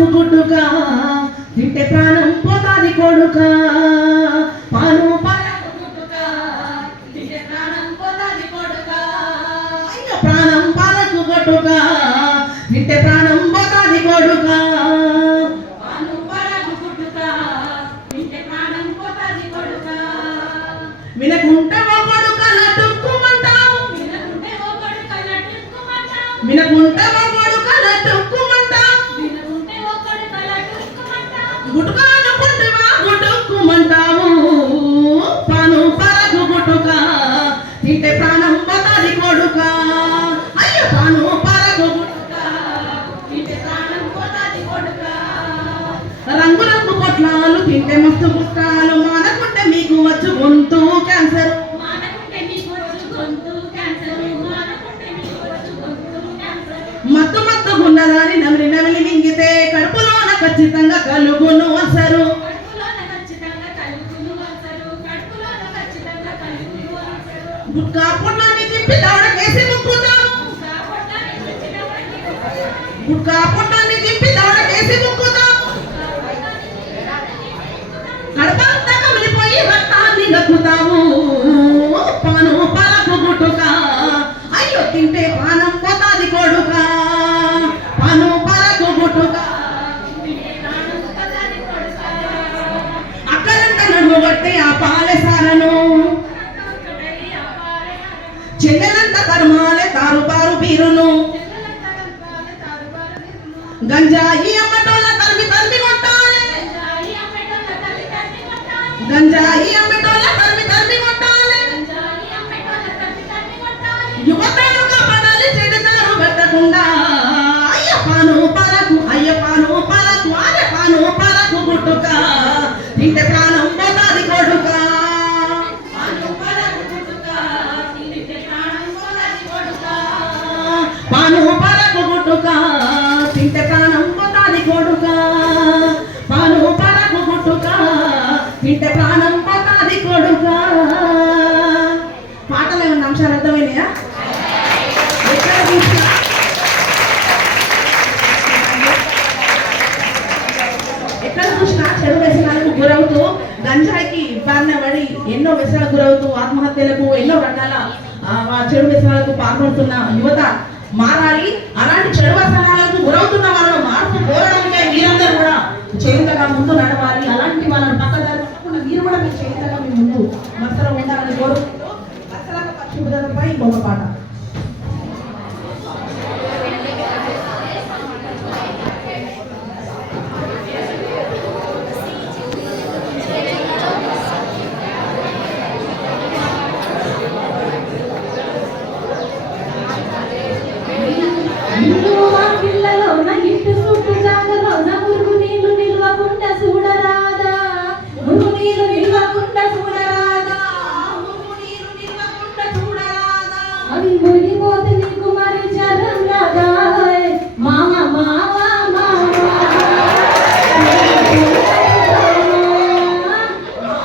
పరకు గుడ్డుక తింటే ప్రాణం పోతాది కొడుక. పాను ప్రాణం పరకు గుడ్డుక తింటే ప్రాణం పోతాది కొడుక. పోతాది కొడుక. తింటే మస్తు పుష్టాలు మానకుంటే మీకు వచ్చు గొంతు క్యాన్సర్. మత్తు మత్తు గున్నదాని నమిలి నమిలి మింగితే కడుపులోన ఖచ్చితంగా కలుగును అసరు కడుపులోన ఖచ్చితంగా కలుగును అసలు. కడుపులోన ఖచ్చితంగా కలుగును అసలు. తిప్పి దవడకేసి ముక్కుతాము కాబట్టాన్ని తిప్పి దవడకేసి ముక్కుతాము కడపంతా కమిలిపోయి రక్తాన్ని నక్కుతాము పాను పలకు గుట్టుక. అయ్యో తింటే పానం పోతాది కొడుక. పాను పలకు గుట్టుక. అక్కడంత నడుము కొట్టి ఆ పాలసాలను చెల్లెలంత కర్మాలే తారు పారు బీరును గంజాయి అమ్మటోళ్ళ తరిమి తరిమి కొట్టాలి గంజాయి అమ్మటోళ్ళ తరిమి తరిమి కొట్టాలి యువతను గంజాయికి బారిన ఎన్నో వ్యసనాలకు గురవుతూ ఆత్మహత్యలకు ఎన్నో రకాల చెడు వ్యసనాలకు పాల్పడుతున్న యువత మారాలి. అలాంటి చెడు వ్యసనాలకు గురవుతున్న వాళ్ళను మార్పు కోరడానికే మీరందరూ కూడా చేయుతగా ముందు నడవాలి.